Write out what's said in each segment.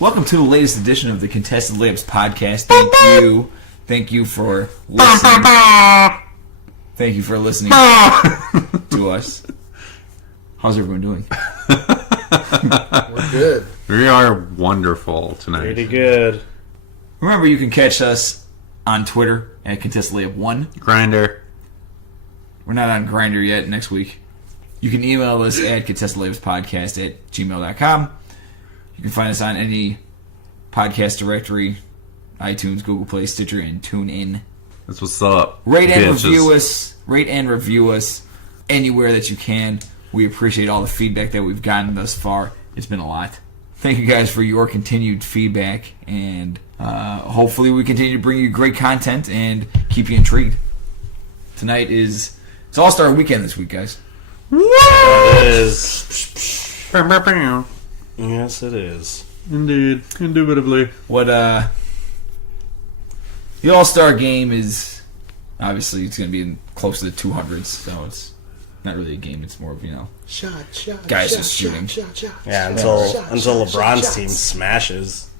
Welcome to the latest edition of the Contested Layups podcast. Thank you for listening. Thank you for listening to us. How's everyone doing? We're good. We are wonderful tonight. Pretty good. Remember, you can catch us on Twitter at Contested Layup 1. Grindr. We're not on Grindr yet. Next week. You can email us at contestedlayupspodcast@gmail.com. You can find us on any podcast directory, iTunes, Google Play, Stitcher, and TuneIn. That's what's up. Rate and review us anywhere that you can. We appreciate all the feedback that we've gotten thus far. It's been a lot. Thank you guys for your continued feedback, and hopefully we continue to bring you great content and keep you intrigued. Tonight it's All-Star Weekend this week, guys. It is. Yes, it is. Indeed. Indubitably. What the All-Star game is, obviously it's going to be close to the 200s, so it's not really a game. It's more of, guys just shooting. Yeah, until LeBron's team smashes.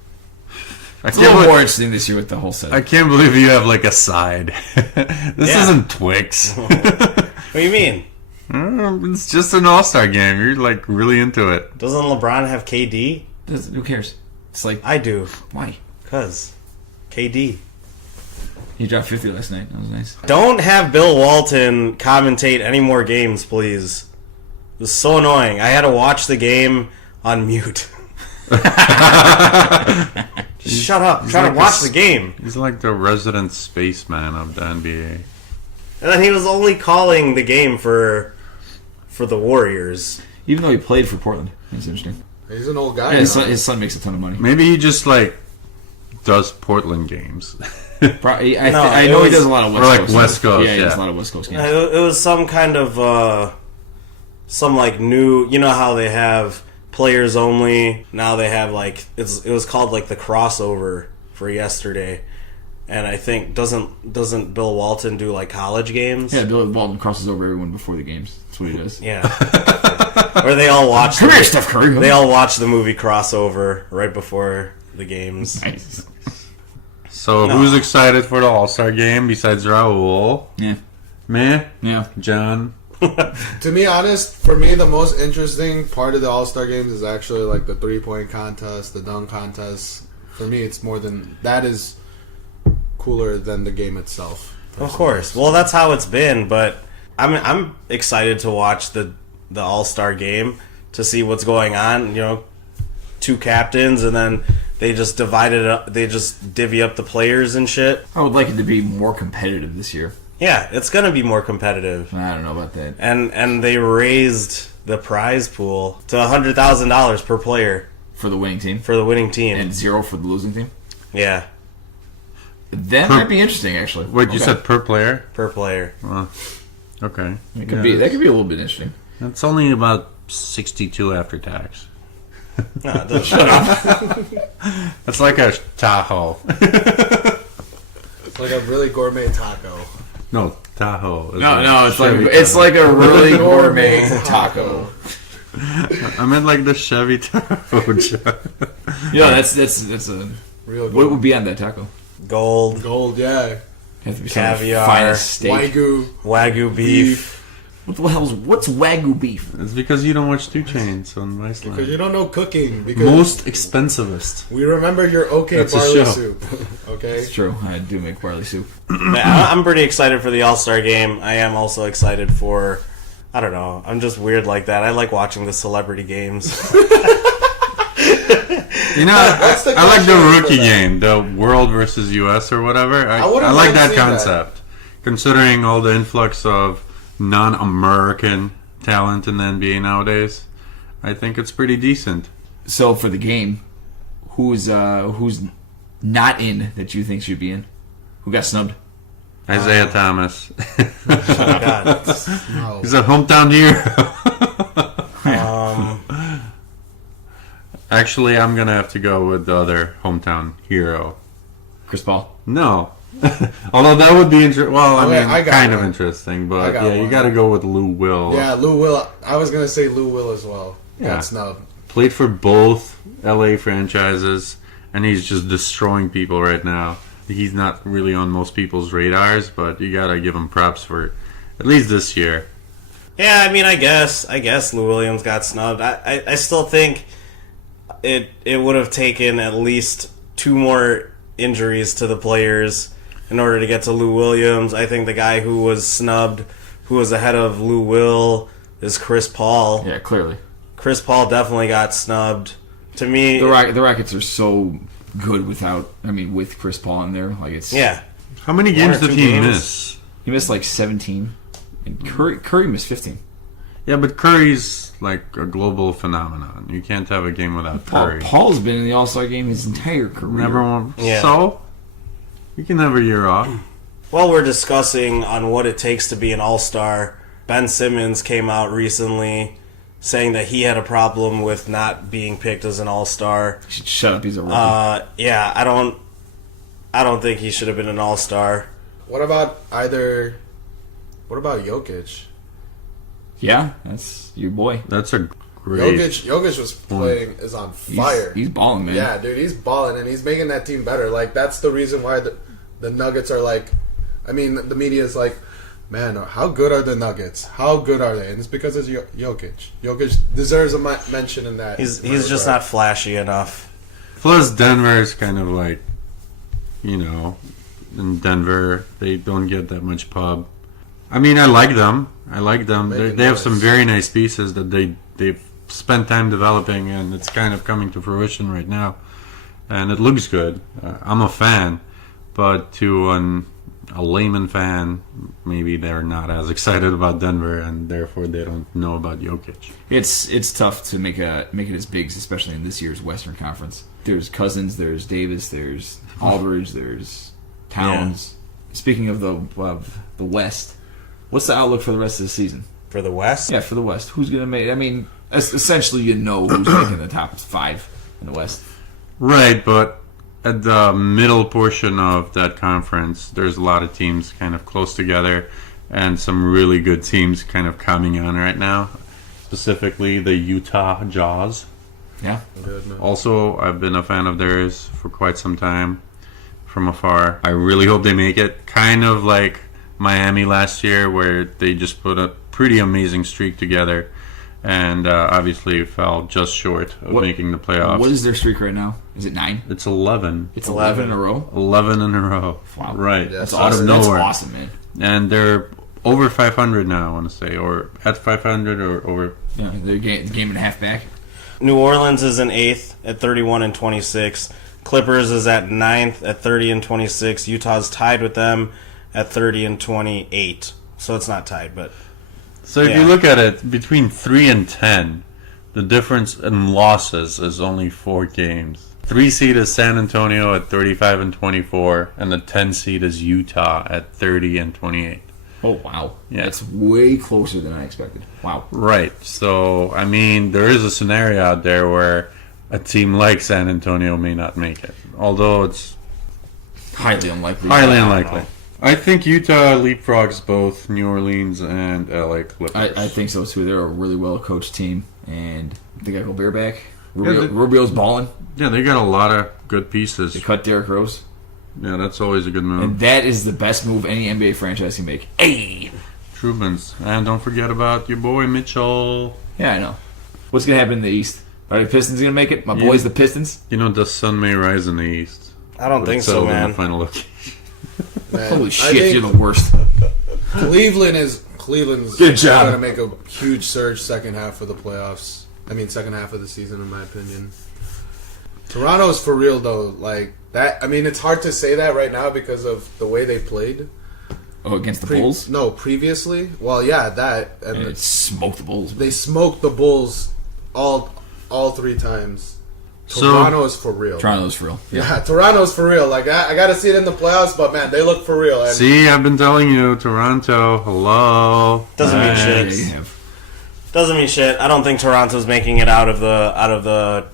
It's a little more interesting this year with the whole set. I can't believe you have like a side. This isn't Twix. What do you mean? It's just an all-star game. You're like really into it. Doesn't LeBron have KD? Who cares? It's like, I do. Why? Because KD. He dropped 50 last night. That was nice. Don't have Bill Walton commentate any more games, please. It was so annoying. I had to watch the game on mute. Just shut up. I'm trying to watch the game. He's like the resident spaceman of the NBA. And then he was only calling the game for the Warriors. Even though he played for Portland. That's interesting. He's an old guy. Yeah, his son makes a ton of money. Maybe he just like does Portland games. I know he does a lot of West Coast. West Coast. Yeah, he does a lot of West Coast games. It was some kind of some like new. You know how they have players only. Now they have like it was called like the crossover for yesterday. And I think doesn't Bill Walton do like college games? Yeah, Bill Walton crosses over everyone before the games. That's what he does. Yeah. Or they all watch. Come here, Steph Curry. They all watch the movie Crossover right before the games. Nice. So who's excited for the All-Star game besides Raul? Yeah. Meh? Yeah. John? To be honest, for me, the most interesting part of the All-Star games is actually like the three-point contest, the dunk contest. For me, it's more than that is cooler than the game itself. Of course. Well, that's how it's been, but I'm excited to watch the All-Star game to see what's going on. Two captains, and then they just divide it up. They just divvy up the players and shit. I would like it to be more competitive this year. Yeah, it's gonna be more competitive. I don't know about that. And they raised the prize pool to $100,000 per player For the winning team? for the winning team. And 0 for the losing team? Yeah, That might be interesting, actually. Wait, you said per player? per player. Okay. That could be a little bit interesting. It's only about 62 after tax. No, it doesn't. Shut up. That's like a Tahoe. It's like a really gourmet taco. No, Tahoe. No, it's like a really gourmet taco. I meant like the Chevy Tahoe. Yeah, that's a Real what would be on that taco? Gold, yeah. Have to be Caviar, finest steak. Wagyu beef. What's Wagyu beef? It's because you don't watch 2 Chainz on Viceland. Because you don't know cooking. Because Most expensivest. we remember your That's a barley show. soup. Okay? It's true. I do make barley soup. I'm pretty excited for the All-Star game. I am also excited for, I don't know, I'm just weird like that. I like watching the celebrity games. You know, I like the rookie game, the World versus US or whatever. I like that concept. Considering all the influx of non-American talent in the NBA nowadays, I think it's pretty decent. So for the game, who's not in that you think should be in? Who got snubbed? Isaiah Thomas. Oh, God. No. He's a hometown hero. Actually, I'm going to have to go with the other hometown hero. Chris Paul. No. Although that would be interesting. Well, I mean, I got kind of one. interesting. I But got yeah, you one. got to go with Lou Will. Yeah, Lou Will. I was gonna say Lou Will as well. Yeah. Got snubbed. Played for both LA franchises, and he's just destroying people right now. He's not really on most people's radars, but you got to give him props for at least this year. Yeah, I mean, I guess Lou Williams got snubbed. I still think it would have taken at least 2 more injuries to the players in order to get to Lou Williams. I think the guy who was snubbed, who was ahead of Lou Will, is Chris Paul. Yeah, clearly. Chris Paul definitely got snubbed. To me, The Rockets are so good with Chris Paul in there. Like it's yeah. How many One games or did two he games. miss? He missed like 17, and Curry missed 15. Yeah, but Curry's like a global phenomenon. You can't have a game without Curry. Paul's been in the All-Star game his entire career. Never won. Yeah. So, you can have a year off. While we're discussing on what it takes to be an all-star, Ben Simmons came out recently saying that he had a problem with not being picked as an all-star. He should shut up. He's a rookie. Yeah, I don't think he should have been an all-star. What about Jokic? Yeah, that's your boy. That's a great. Jokic was playing is on fire. He's balling, man. Yeah, dude, he's balling and he's making that team better. Like that's the reason why the Nuggets are like. I mean, the media is like, man, how good are the Nuggets? How good are they? And it's because it's Jokic. Jokic deserves a mention in that. He's just not flashy enough. Plus, Denver is kind of like, in Denver, they don't get that much pub. I mean, I like them. They have some very nice pieces that they've spent time developing, and it's kind of coming to fruition right now. And it looks good. I'm a fan, but to a layman fan, maybe they're not as excited about Denver, and therefore they don't know about Jokic. It's tough to make it as big, especially in this year's Western Conference. There's Cousins, there's Davis, there's Aldridge, there's Towns. Yeah. Speaking of the West, what's the outlook for the rest of the season? For the West? Yeah, for the West. Who's going to make... I mean, essentially who's making the top 5 in the West. Right, but at the middle portion of that conference, there's a lot of teams kind of close together and some really good teams kind of coming on right now. Specifically, the Utah Jazz. Yeah. Also, I've been a fan of theirs for quite some time from afar. I really hope they make it. Kind of like Miami last year, where they just put a pretty amazing streak together and obviously fell just short of making the playoffs. What is their streak right now? Is it 9? It's 11. It's 11 in a row? 11 in a row. Wow. Right. Yeah, That's out awesome. of nowhere. That's awesome, man. And they're over 500 now, I want to say, or at 500 or over. Yeah, they're game and a half back. New Orleans is in 8th at 31-26. Clippers is at 9th at 30-26. Utah's tied with them at 30-28. So it's not tied, but So if you look at it, between 3 and 10, the difference in losses is only 4 games. 3 seed is San Antonio at 35-24, and the 10 seed is Utah at 30-28. Oh, wow. Yeah. That's way closer than I expected. Wow. Right. So, I mean, there is a scenario out there where a team like San Antonio may not make it. Although it's Highly unlikely. highly unlikely. I think Utah leapfrogs both New Orleans and LA Clippers. I think so, too. They're a really well-coached team, and they got Gobert back. Yeah, Rubio's balling. Yeah, they got a lot of good They pieces. cut Derrick Rose. Yeah, that's always a good move. And that is the best move any NBA franchise can make. Hey! Trubans. And don't forget about your boy Mitchell. Yeah, I know. What's going to happen in the East? Are the Pistons going to make it? My boys, the Pistons? You know, the sun may rise in the east. I don't but think it's so, settled in man. the final location. Man, Holy I shit, think you're the worst. Cleveland's Good job. going to make a huge surge second half of the playoffs. I mean, second half of the season, in my opinion. Toronto's for real though. Like that. I mean, it's hard to say that right now because of the way they played. Oh, against the Bulls? No, previously. Well, yeah, that and And it smoked the Bulls. they smoked the Bulls all 3 times. Toronto is for real. Toronto's for real. Yeah, Toronto's for real. Like I got to see it in the playoffs, but man, they look for real. And See, I've been telling you, Toronto. Hello. Doesn't mean Yeah, shit. you have. Doesn't mean shit. I don't think Toronto's making it out of the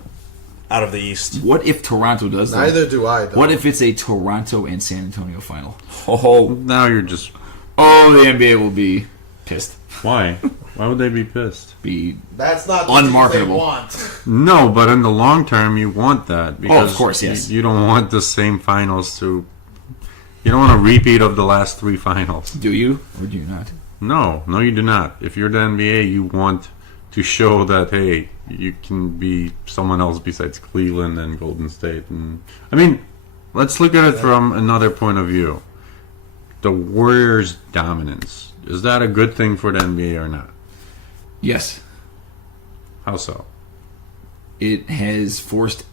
East. What if Toronto does that? neither do I. Though. What if it's a Toronto and San Antonio final? Oh, Now you're just. the NBA will be pissed. Why? Why would they be pissed? Be That's not the Unmarketable. They want. No, but in the long term, you want that because of course, yes. you don't want the same finals to. You don't want a repeat of the last 3 finals. do you or do you not? No, you do not. If you're the NBA, you want to show that hey, you can be someone else besides Cleveland and Golden State. And I mean, let's look at it from another point of view. The Warriors' dominance, is that a good thing for the NBA or not? Yes, How so? it has forced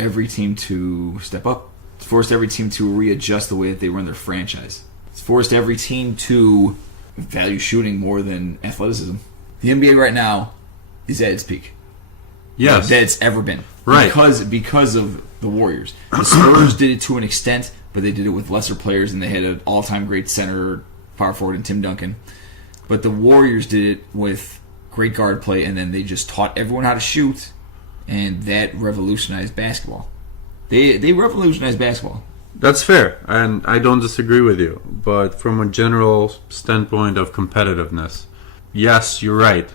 every team to step up. It's forced every team to readjust the way that they run their franchise. It's forced every team to value shooting more than athleticism. The NBA right now is at its peak. Yes. That it's ever been. Right. Because of the Warriors. The Spurs did it to an extent, but they did it with lesser players, and they had an all-time great center, power forward, in Tim Duncan. But the Warriors did it with great guard play, and then they just taught everyone how to shoot, and that revolutionized basketball. They revolutionized basketball. That's fair, and I don't disagree with you. But from a general standpoint of competitiveness, yes, you're right.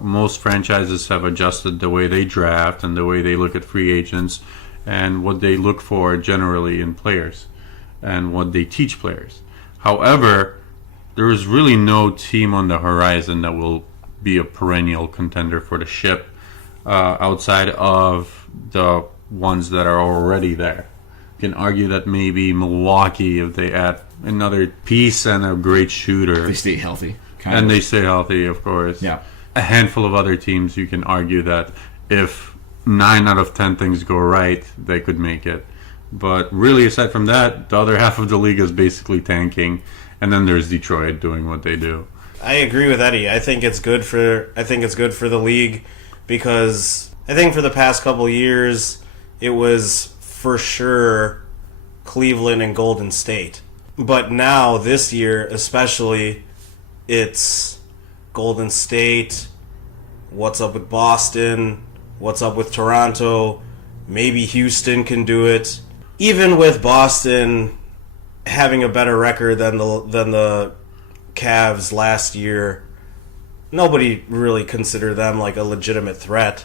Most franchises have adjusted the way they draft and the way they look at free agents and what they look for generally in players and what they teach players. However, there is really no team on the horizon that will be a perennial contender for the ship outside of the ones that are already there. You can argue that maybe Milwaukee, if they add another piece and a great shooter, They stay healthy. and they stay healthy, of course. Yeah. A handful of other teams, you can argue that if 9 out of 10 things go right, they could make it. But really, aside from that, the other half of the league is basically tanking, and then there's Detroit doing what they do. I agree with Eddie. I think it's good for the league because I think for the past couple of years it was for sure Cleveland and Golden State. But now this year especially it's Golden State, what's up with Boston, what's up with Toronto, maybe Houston can do it. Even with Boston having a better record than the Cavs last year, nobody really considered them like a legitimate threat.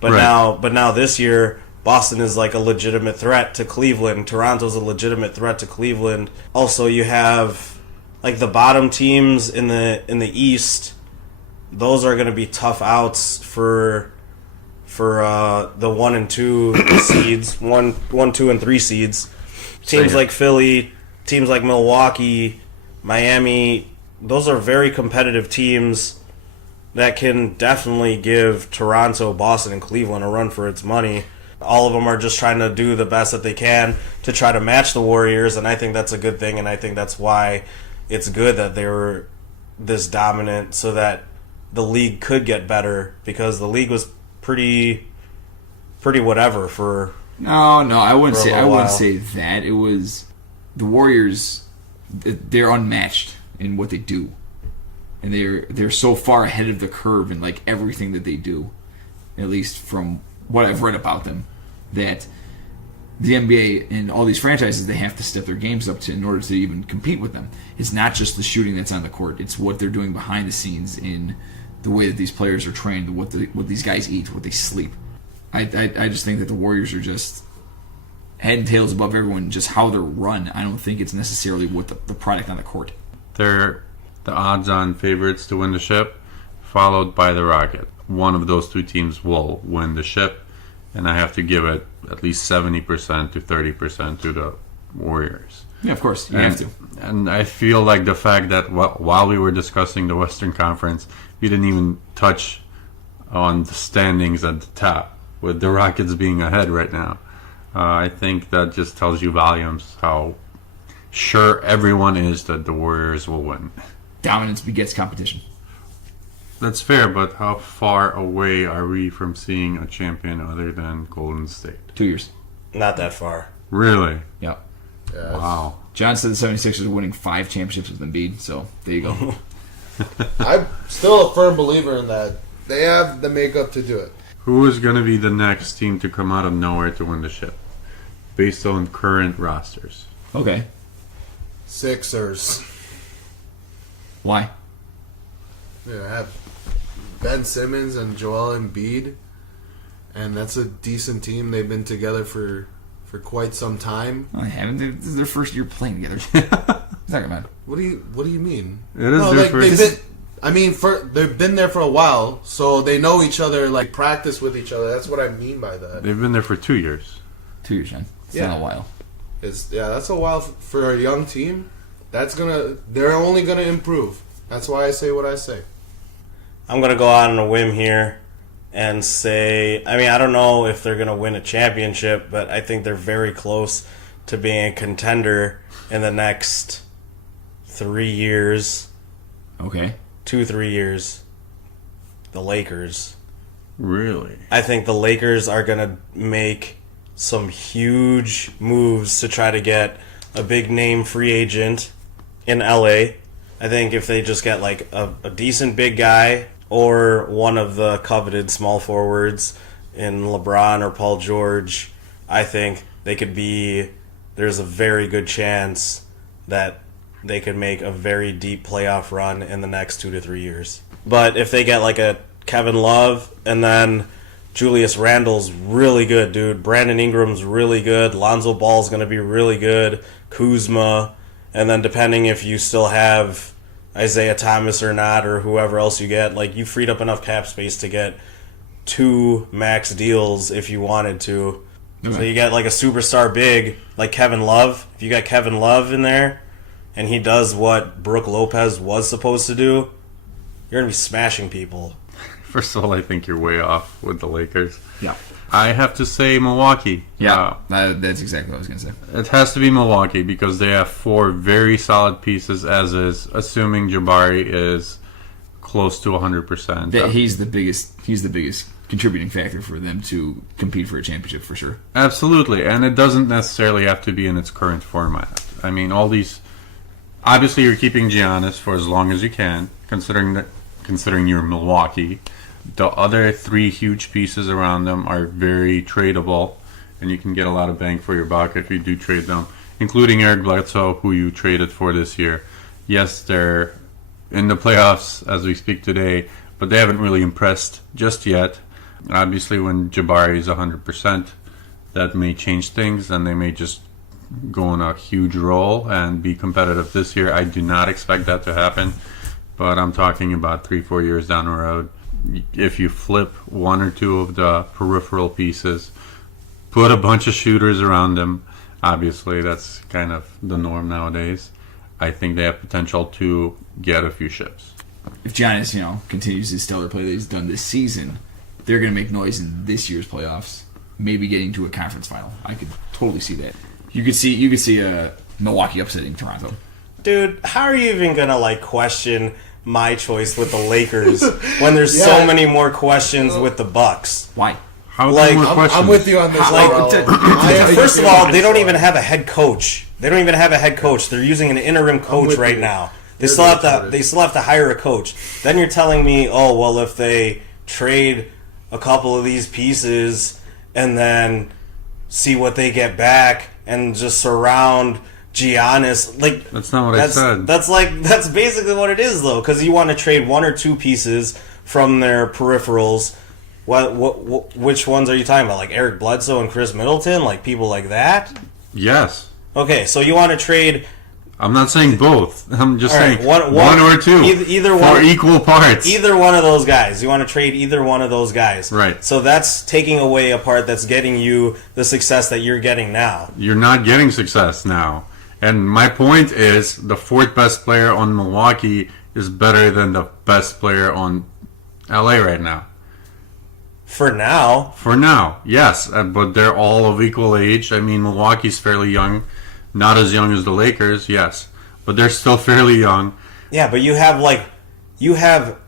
But Right. now this year, Boston is like a legitimate threat to Cleveland. Toronto's a legitimate threat to Cleveland. Also, you have like the bottom teams in the East. Those are going to be tough outs for the 1 and 2 seeds, 1, 2, and 3 seeds. Teams like Philly, teams like Milwaukee, Miami, those are very competitive teams that can definitely give Toronto, Boston, and Cleveland a run for its money. All of them are just trying to do the best that they can to try to match the Warriors, and I think that's a good thing, and I think that's why it's good that they were this dominant so that the league could get better, because the league was pretty whatever for... No, I wouldn't For a say. I little wouldn't while. say that. It was the Warriors. They're unmatched in what they do, and they're so far ahead of the curve in like everything that they do, at least from what I've read about them, that the NBA and all these franchises, they have to step their games up to in order to even compete with them. It's not just the shooting that's on the court; it's what they're doing behind the scenes in the way that these players are trained, what these guys eat, what they sleep. I just think that the Warriors are just head and tails above everyone, just how they're run. I don't think it's necessarily what the product on the court. They're the odds-on favorites to win the ship, followed by the Rocket. One of those two teams will win the ship, and I have to give it at least 70% to 30% to the Warriors. Yeah, of course, you have to. And I feel like the fact that while we were discussing the Western Conference, we didn't even touch on the standings at the top, with the Rockets being ahead right now. I think that just tells you volumes how sure everyone is that the Warriors will win. Dominance begets competition. That's fair, but how far away are we from seeing a champion other than Golden State? 2 years. Not that far. Really? Yep. Yeah, Wow. John said the 76ers are winning 5 championships with Embiid, so there you go. I'm still a firm believer in that. They have the makeup to do it. Who is going to be the next team to come out of nowhere to win the ship? Based on current rosters. Okay. Sixers. Why? Yeah, I have Ben Simmons and Joel Embiid, and that's a decent team. They've been together for quite some time. Oh, they haven't. This is their first year playing together. Sorry, man. What do you mean? It is their first. They've been there for a while, so they know each other, like practice with each other. That's what I mean by that. They've been there for 2 years. 2 years, John. It's Yeah. not a while. That's a while for a young team. They're only gonna improve. That's why I say what I say. I'm going to go out on a whim here and say, I mean, I don't know if they're going to win a championship, but I think they're very close to being a contender in the next 3 years. Okay. 2-3 years. The Lakers. Really? I think the Lakers are going to make some huge moves to try to get a big name free agent in LA. I think if they just get like a decent big guy or one of the coveted small forwards in LeBron or Paul George, I think there's a very good chance that they could make a very deep playoff run in the next 2 to 3 years. But if they get like a Kevin Love, and then Julius Randle's really good, dude. Brandon Ingram's really good. Lonzo Ball's going to be really good. Kuzma. And then depending if you still have Isaiah Thomas or not, or whoever else you get, like you freed up enough cap space to get 2 max deals if you wanted to. Okay. So you get like a superstar big like Kevin Love. If you got Kevin Love in there and he does what Brook Lopez was supposed to do, you're going to be smashing people. First of all, I think you're way off with the Lakers. Yeah. I have to say Milwaukee. Yeah. That's exactly what I was going to say. It has to be Milwaukee because they have 4 very solid pieces as is, assuming Jabari is close to 100%. He's the biggest contributing factor for them to compete for a championship for sure. Absolutely, and it doesn't necessarily have to be in its current format. I mean, all these. Obviously, you're keeping Giannis for as long as you can, considering you're Milwaukee. The other 3 huge pieces around them are very tradable, and you can get a lot of bang for your buck if you do trade them, including Eric Bledsoe, who you traded for this year. Yes, they're in the playoffs as we speak today, but they haven't really impressed just yet. Obviously, when Jabari is 100%, that may change things, and they may just go on a huge roll and be competitive this year. I do not expect that to happen, but I'm talking about 3-4 years down the road. If you flip 1 or 2 of the peripheral pieces, put a bunch of shooters around them, obviously that's kind of the norm nowadays, I think they have potential to get a few ships. If Giannis, continues his stellar play that he's done this season, they're going to make noise in this year's playoffs, maybe getting to a conference final. I could totally see that. You could see Milwaukee upsetting Toronto. Dude, how are you even going to question my choice with the Lakers when there's so many more questions with the Bucks? Why? How many more I'm questions? with you on this. First of all, they don't even have a head coach. They're using an interim coach right now. They still have to hire a coach. Then you're telling me, oh well, if they trade a couple of these pieces and then see what they get back and just surround Giannis, that's not what I said. That's basically what it is, though, because you want to trade 1 or 2 pieces from their peripherals. Which ones are you talking about? Like Eric Bledsoe and Chris Middleton, like people like that? Yes. Okay, so you want to trade. I'm not saying both. I'm just saying one or 2. Either for one, equal parts. Either one of those guys. You want to trade either one of those guys. Right. So that's taking away a part that's getting you the success that you're getting now. You're not getting success now. And my point is the 4th best player on Milwaukee is better than the best player on LA right now. For now. For now, yes. But they're all of equal age. I mean, Milwaukee's fairly young. Not as young as the Lakers, yes. But they're still fairly young. Yeah, but you have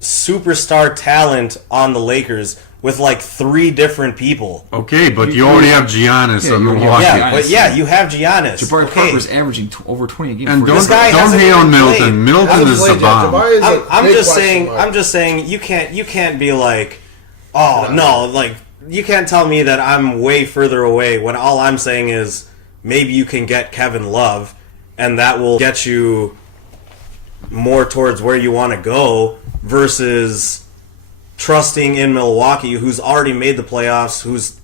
superstar talent on the Lakers with like 3 different people. Okay, but you already have Giannis Yeah, of you already Milwaukee. have Yeah, but yeah, you have Giannis. Jabari Okay. Parker's averaging over 20 a game. And for don't, This guy don't hasn't hate even on Milton. played. Milton Hasn't is a played yet. bomb. Jabari is a I'm big just question saying. mark. I'm just saying. You can't be like, oh no, like you can't tell me that I'm way further away when all I'm saying is maybe you can get Kevin Love, and that will get you more towards where you want to go versus trusting in Milwaukee, who's already made the playoffs, who's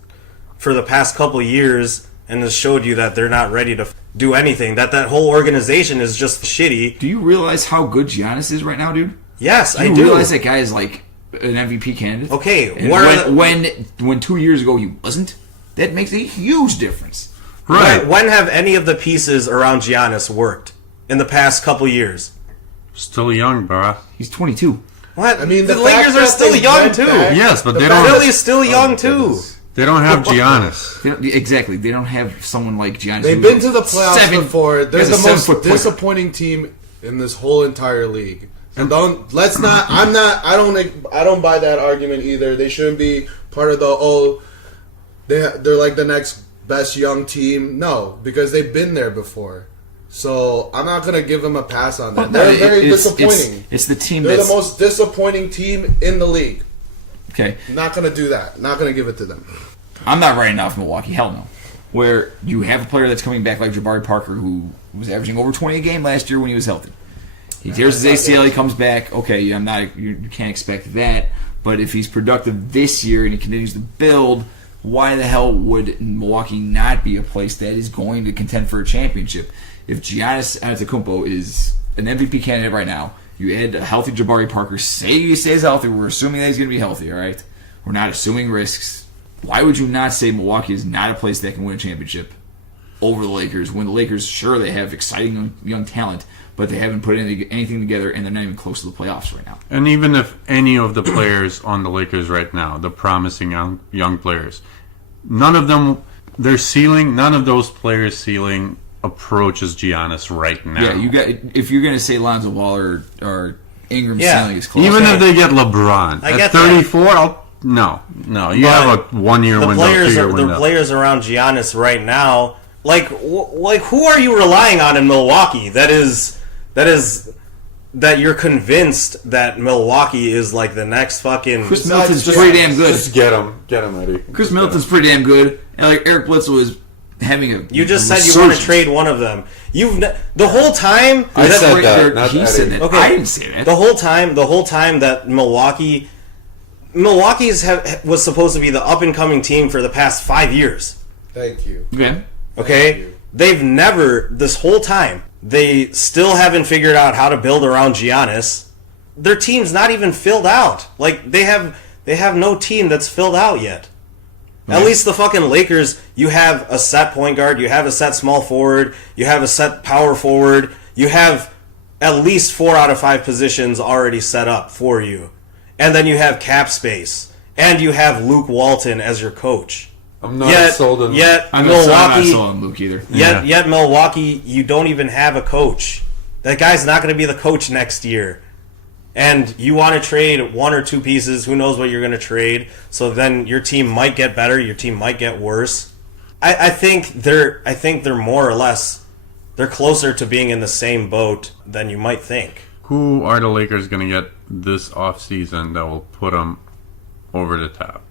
for the past couple years and has showed you that they're not ready to do anything. That whole organization is just shitty. Do you realize how good Giannis is right now, dude? Yes, Do I you do. realize that guy is like an MVP candidate? Okay, And what are when 2 years ago he wasn't, that makes a huge difference. Right. When have any of the pieces around Giannis worked in the past couple years? Still young, bruh. He's 22. What? I mean, the the Lakers fact are that still they young went too. back- Yes, but the they fact don't. that- Philly's still young my too. goodness. They don't have Giannis. Exactly. They don't have someone like Giannis. They've who's been to the playoffs before. They're has the a most 7-foot point. disappointing team in this whole entire league. And let's not. I'm not. I don't buy that argument either. They shouldn't be part of the. They're like the next best young team. No, because they've been there before. So I'm not gonna give them a pass on that. They're very disappointing. It's the team They're that's the most disappointing team in the league. okay. Not gonna do that. Not gonna give it to them. I'm not writing off Milwaukee. Hell no. Where you have a player that's coming back like Jabari Parker, who was averaging over 20 a game last year when he was healthy. He tears his ACL, he comes back. Okay, you can't expect that. But if he's productive this year and he continues to build, why the hell would Milwaukee not be a place that is going to contend for a championship? If Giannis Antetokounmpo is an MVP candidate right now, you add a healthy Jabari Parker. Say he stays healthy. We're assuming that he's going to be healthy. All right, we're not assuming risks. Why would you not say Milwaukee is not a place that can win a championship over the Lakers when the Lakers, sure, they have exciting young talent, but they haven't put anything together and they're not even close to the playoffs right now? And even if any of the players on the Lakers right now, the promising young players, none of them, their ceiling, none of those players' ceiling approaches Giannis right now. Yeah, you got. If you're going to say Lonzo Ball or Ingram's Yeah. ceiling is close, Even if they get LeBron I at get 34, no. You But have a 1 year The window, 2 players, year the window. players around Giannis right now, like who are you relying on in Milwaukee? That you're convinced that Milwaukee is like the next fucking. Chris Middleton's pretty damn good. Just get him, Eddie. Chris Middleton's pretty damn good, and like Eric Bledsoe is having a. You just said you want to resurgence. trade one of them. The whole time. I that- said that, not He said Eddie. that. Okay. I didn't say that. The whole time that Milwaukee's was supposed to be the up and coming team for the past 5 years. Thank you. Okay. Okay? They've never, this whole time, they still haven't figured out how to build around Giannis. Their team's not even filled out. Like, they have no team that's filled out yet. Right. At least the fucking Lakers, you have a set point guard, you have a set small forward, you have a set power forward, you have at least 4 out of 5 positions already set up for you. And then you have cap space. And you have Luke Walton as your coach. I'm not sold on Yet I'm not Milwaukee, sold on Luke either. Yet Milwaukee, you don't even have a coach. That guy's not going to be the coach next year. And you want to trade 1 or 2 pieces. Who knows what you're going to trade? So then your team might get better. Your team might get worse. I think they're more or less, they're closer to being in the same boat than you might think. Who are the Lakers going to get this offseason that will put them over the top?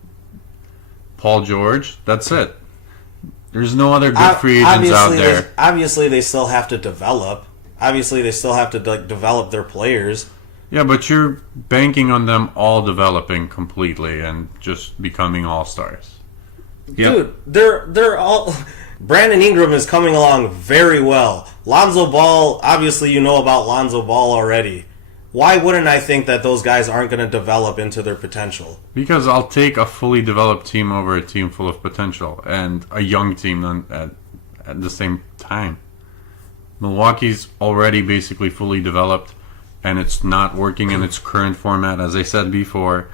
Paul George? That's it. There's no other good free agents out there. Obviously, they still have to develop. Obviously, they still have to develop their players. Yeah, but you're banking on them all developing completely and just becoming all-stars. Dude, they're all. Brandon Ingram is coming along very well. Lonzo Ball, obviously, you know about Lonzo Ball already. Why wouldn't I think that those guys aren't going to develop into their potential? Because I'll take a fully developed team over a team full of potential and a young team at the same time. Milwaukee's already basically fully developed, and it's not working in its current format. As I said before,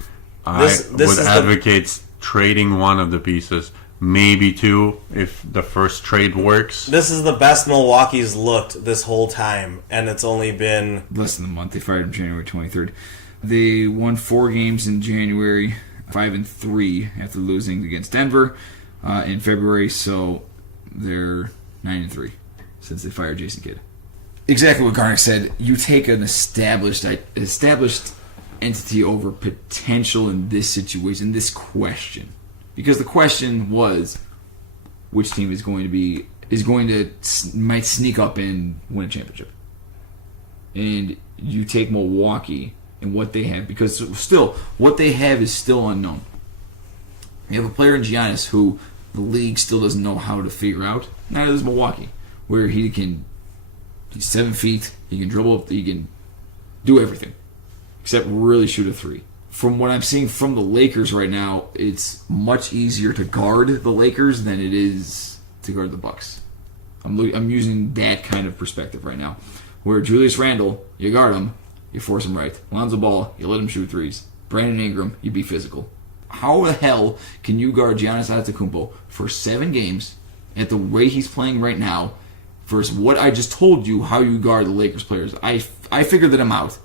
This would is advocate trading one of the pieces, maybe 2 if the first trade works. This is the best Milwaukee's looked this whole time, and it's only been... Less than a month. They fired him January 23rd. They won 4 games in January, 5-3 after losing against Denver in February. So they're 9-3 since they fired Jason Kidd. Exactly what Garnick said. You take an established entity over potential in this situation, this question, because the question was, which team might sneak up and win a championship, and you take Milwaukee and what they have, because still what they have is still unknown. You have a player in Giannis who the league still doesn't know how to figure out. Neither does Milwaukee, where he's 7 feet, he can dribble, he can do everything except really shoot a 3. From what I'm seeing from the Lakers right now, it's much easier to guard the Lakers than it is to guard the Bucks. I'm using that kind of perspective right now, where Julius Randle, you guard him, you force him right. Lonzo Ball, you let him shoot 3s. Brandon Ingram, you be physical. How the hell can you guard Giannis Antetokounmpo for 7 games at the way he's playing right now versus what I just told you how you guard the Lakers players? I figured that I'm out.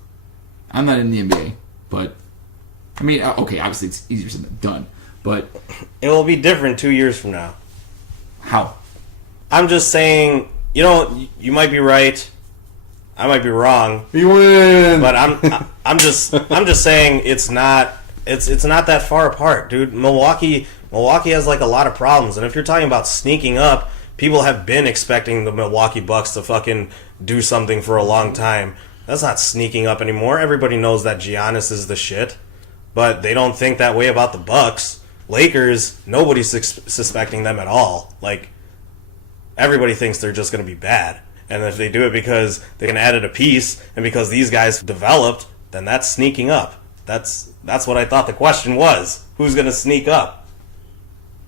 I'm not in the NBA, but I mean, okay, obviously it's easier said than done, but It will be different 2 years from now. how? I'm just saying, you might be right. I might be wrong. We win. But I'm just saying it's not that far apart, dude. Milwaukee has like a lot of problems, and if you're talking about sneaking up, people have been expecting the Milwaukee Bucks to fucking do something for a long time. That's not sneaking up anymore. Everybody knows that Giannis is the shit, but they don't think that way about the Bucks. Lakers, nobody's suspecting them at all. Like, everybody thinks they're just going to be bad. And if they do it because they can add it a piece and because these guys developed, then that's sneaking up. That's what I thought the question was. Who's going to sneak up?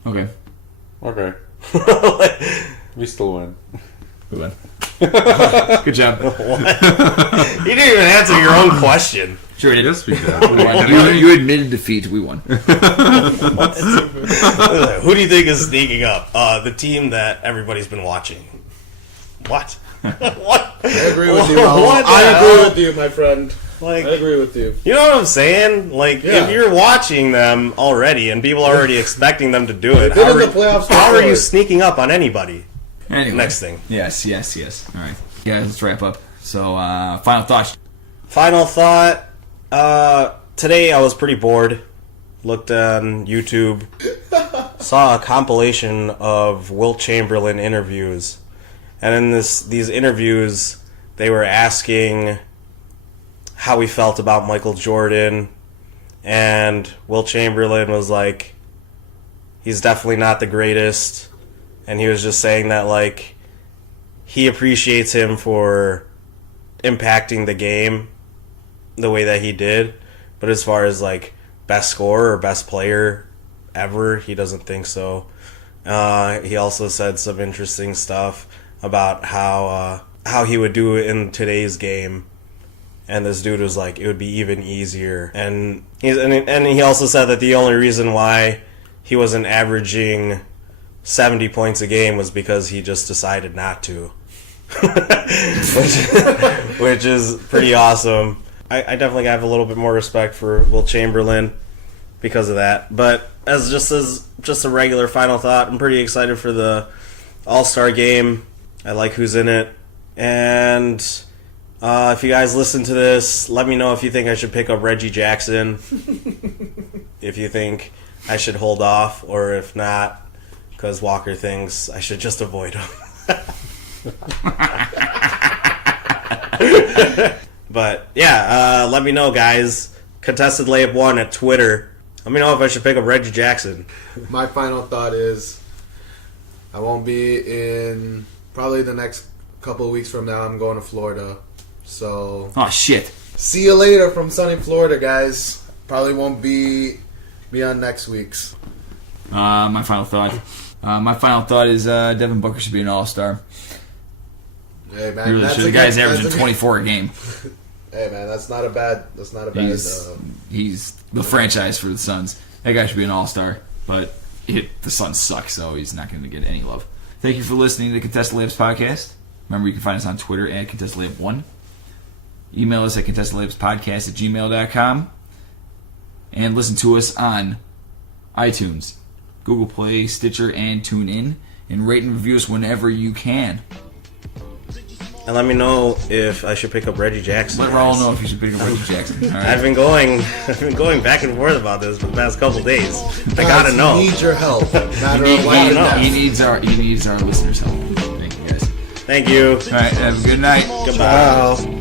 Okay. Okay. We still win. We win. Good job. What? You didn't even answer your own question. Sure, it Yes, is. we did. You admitted defeat. We won. Who do you think is sneaking up? The team that everybody's been watching. What? What? I agree with you. What the I agree hell? with you, my friend. Like, I agree with you. you know what I'm saying? Like, Yeah. if you're watching them already and people are already expecting them to do it, They've how been are, in the playoffs how are before. you sneaking up on anybody? Anyway. Next thing. Yes. All right. Guys, let's wrap up. So, final thoughts. Final thought. Today I was pretty bored. Looked on YouTube. Saw a compilation of Wilt Chamberlain interviews. And in these interviews, they were asking how he felt about Michael Jordan. And Wilt Chamberlain was like, he's definitely not the greatest. And he was just saying that, like, he appreciates him for impacting the game the way that he did. But as far as, like, best scorer or best player ever, he doesn't think so. He also said some interesting stuff about how he would do it in today's game. And this dude was like, it would be even easier. And he also said that the only reason why he wasn't averaging 70 points a game was because he just decided not to. which is pretty awesome. I definitely have a little bit more respect for Wilt Chamberlain because of that. But as a regular final thought, I'm pretty excited for the All-Star game. I like who's in it. And if you guys listen to this, let me know if you think I should pick up Reggie Jackson. If you think I should hold off, or if not, because Walker thinks I should just avoid him. But yeah, let me know, guys. Contested Layup 1 at Twitter. Let me know if I should pick up Reggie Jackson. My final thought is, I won't be in probably the next couple of weeks from now. I'm going to Florida. So, Oh, shit. see you later from sunny Florida, guys. Probably won't be on next week's. My final thought. My final thought is Devin Booker should be an all-star. Hey man, Really should. The guy's averaging 24 a game. Hey man, that's not a bad. He's the franchise for the Suns. That guy should be an all-star, but the Suns suck, so he's not going to get any love. Thank you for listening to the Contested Layups podcast. Remember, you can find us on Twitter at Contested Layup 1. Email us at contestedlabspodcast@gmail.com. And listen to us on iTunes, Google Play, Stitcher, and TuneIn. And rate and review us whenever you can. And let me know if I should pick up Reggie Jackson. Let Raul know if you should pick up Reggie Jackson. All right. I've been going back and forth about this for the past couple days. I gotta know. He needs your help. Matter He of life or death. needs our listeners' help. Thank you, guys. Thank you. All right, have a good night. Goodbye. Ciao.